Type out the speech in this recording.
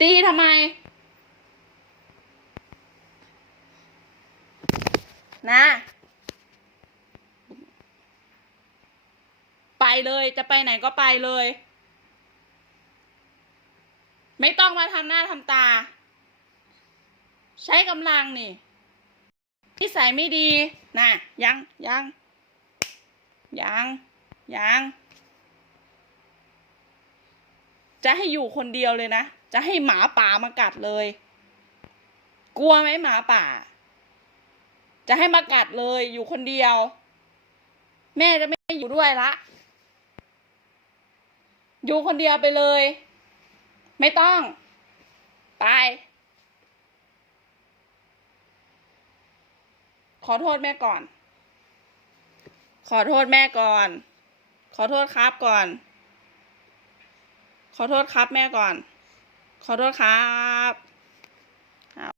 ตีทำไม นะ ไปเลยจะไปไหนก็ไปเลย ไม่ต้องมาทำหน้าทำตา ใช้กำลังนี่นิสัยไม่ดีนะยังยังยังยังจะให้อยู่คนเดียวเลยนะ จะให้หมาป่ามากัดเลย กลัวไหมหมาป่า จะให้มากัดเลยอยู่คนเดียว แม่จะไม่อยู่ด้วยละ อยู่คนเดียวไปเลย ไม่ต้อง ไป ขอโทษแม่ก่อน ขอโทษแม่ก่อน ขอโทษครับก่อน ขอโทษครับแม่ก่อน ขอโทษครับ